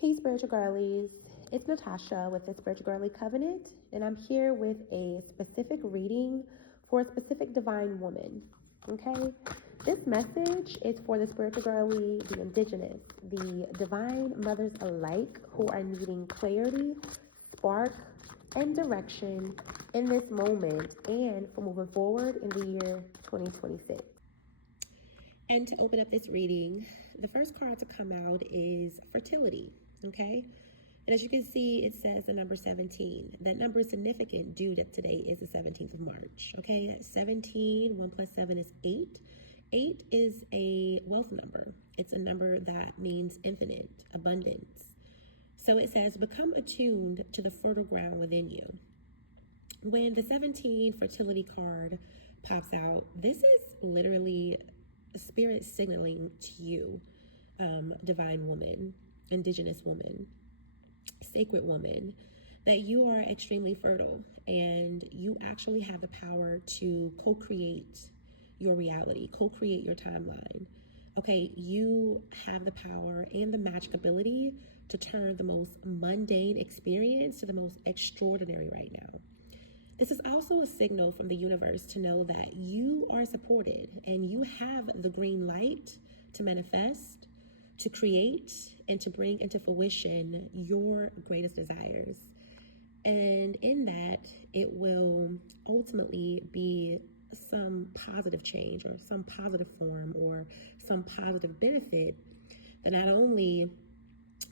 Peace, spiritual girlies. It's Natasha with the Spiritual Girlie Covenant, and I'm here with a specific reading for a specific divine woman. Okay? This message is for the spiritual girlie, the indigenous, the divine mothers alike who are needing clarity, spark, and direction in this moment and for moving forward in the year 2026. And to open up this reading, the first card to come out is fertility, okay? And as you can see, it says the number 17. That number is significant due that today is the 17th of March, okay? 17, 1 plus 7 is 8. 8 is a wealth number. It's a number that means infinite, abundance. So it says, become attuned to the fertile ground within you. When the 17 fertility card pops out, this is literally spirit signaling to you, divine woman, indigenous woman, sacred woman, that you are extremely fertile and you actually have the power to co-create your reality, co-create your timeline. Okay, you have the power and the magic ability to turn the most mundane experience to the most extraordinary right now. This is also a signal from the universe to know that you are supported and you have the green light to manifest, to create, and to bring into fruition your greatest desires. And in that, it will ultimately be some positive change or some positive form or some positive benefit that not only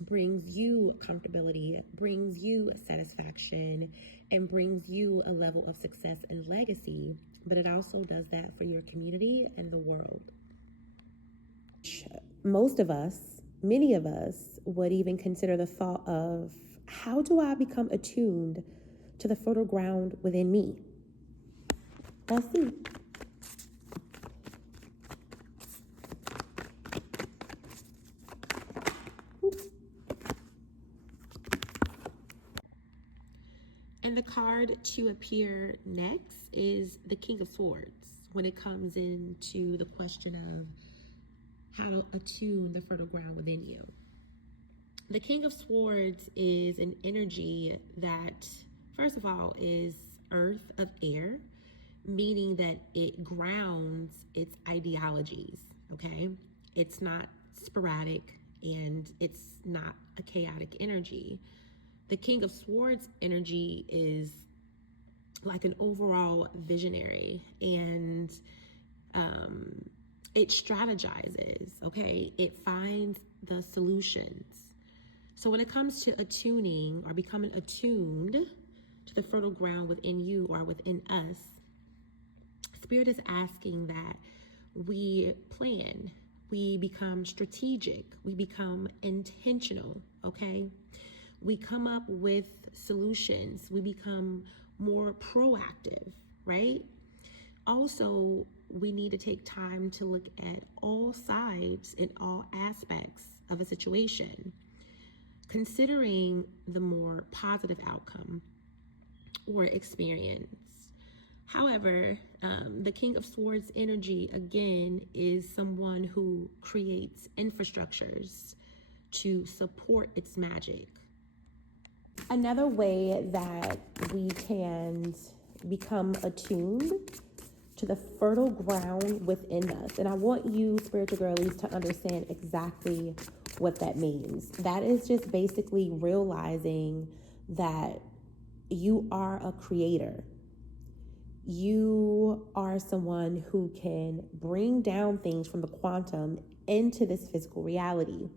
brings you comfortability, brings you satisfaction, and brings you a level of success and legacy, but it also does that for your community and the world. Most of us, many of us, would even consider the thought of, how do I become attuned to the fertile ground within me? Let's see. And the card to appear next is the King of Swords when it comes into the question of how to attune the fertile ground within you. The King of Swords is an energy that, first of all, is earth of air, meaning that it grounds its ideologies, okay? It's not sporadic and it's not a chaotic energy. The King of Swords energy is like an overall visionary, and it strategizes, okay? It finds the solutions. So when it comes to attuning or becoming attuned to the fertile ground within you or within us, Spirit is asking that we plan, we become strategic, we become intentional, okay? We come up with solutions, we become more proactive, right? Also, we need to take time to look at all sides and all aspects of a situation, considering the more positive outcome or experience. However, the King of Swords energy, again, is someone who creates infrastructures to support its magic. Another way that we can become attuned to the fertile ground within us, and I want you, spiritual girlies, to understand exactly what that means. That is just basically realizing that you are a creator. You are someone who can bring down things from the quantum into this physical reality.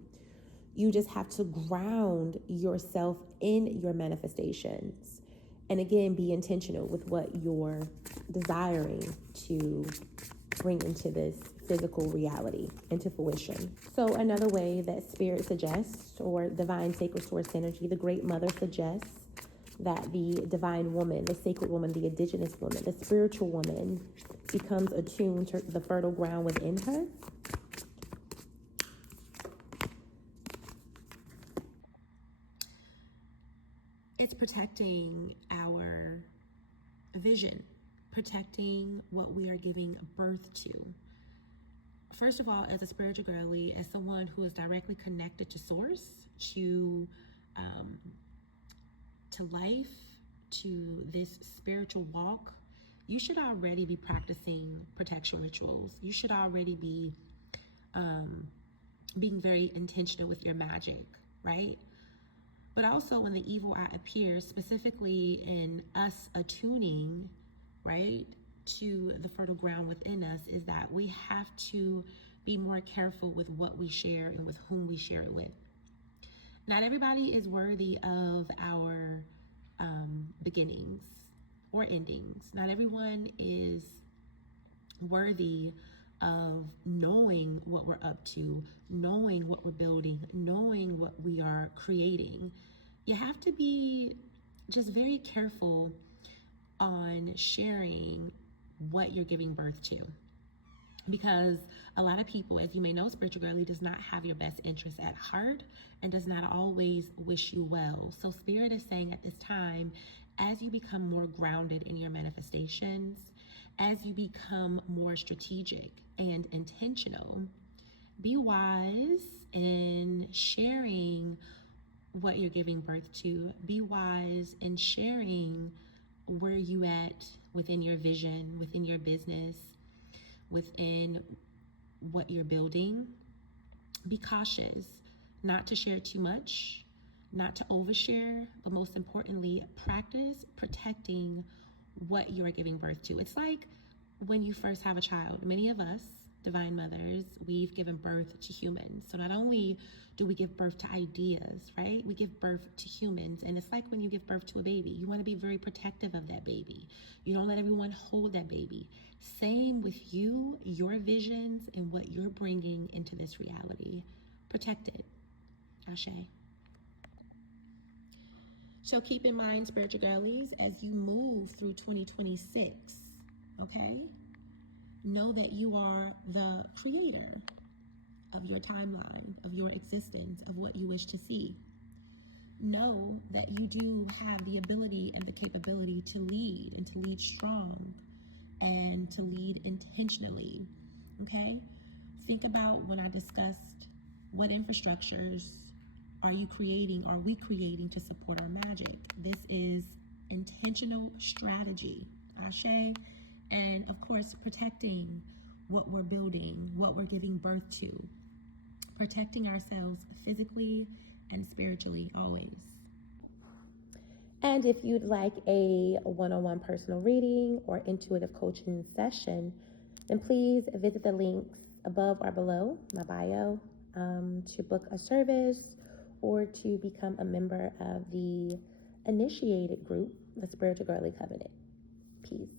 You just have to ground yourself in your manifestations. And again, be intentional with what you're desiring to bring into this physical reality, into fruition. So another way that Spirit suggests, or divine sacred source energy, the Great Mother suggests, that the divine woman, the sacred woman, the indigenous woman, the spiritual woman becomes attuned to the fertile ground within her. It's protecting our vision, protecting what we are giving birth to first of all, as a spiritual girly, as someone who is directly connected to source, to life, to this spiritual walk, you should already be practicing protection rituals. You should already be being very intentional with your magic, right? But also when the evil eye appears, specifically in us attuning, right, to the fertile ground within us, is that we have to be more careful with what we share and with whom we share it with. Not everybody is worthy of our beginnings or endings. Not everyone is worthy of knowing what we're up to, knowing what we're building, knowing what we are creating. You have to be just very careful on sharing what you're giving birth to. Because a lot of people, as you may know, spiritual girly does not have your best interests at heart and does not always wish you well. So Spirit is saying at this time, as you become more grounded in your manifestations, as you become more strategic and intentional, be wise in sharing what you're giving birth to. Be wise in sharing where you at within your vision, within your business, within what you're building. Be cautious not to share too much, not to overshare, but most importantly, practice protecting what you are giving birth to. It's like when you first have a child. Many of us, divine mothers, we've given birth to humans. So not only do we give birth to ideas, right? We give birth to humans. And it's like when you give birth to a baby, you want to be very protective of that baby. You don't let everyone hold that baby. Same with you, your visions, and what you're bringing into this reality. Protect it. Ashe. So keep in mind, spiritual girlies, as you move through 2026, okay? Know that you are the creator of your timeline, of your existence, of what you wish to see. Know that you do have the ability and the capability to lead, and to lead strong, and to lead intentionally, okay? Think about when I discussed what infrastructures are we creating to support our magic. This is intentional strategy, Ashe. And of course, protecting what we're building, what we're giving birth to, protecting ourselves physically and spiritually always. And if you'd like a one-on-one personal reading or intuitive coaching session, then please visit the links above or below my bio to book a service or to become a member of the initiated group, the Spiritual Girly Covenant. Peace.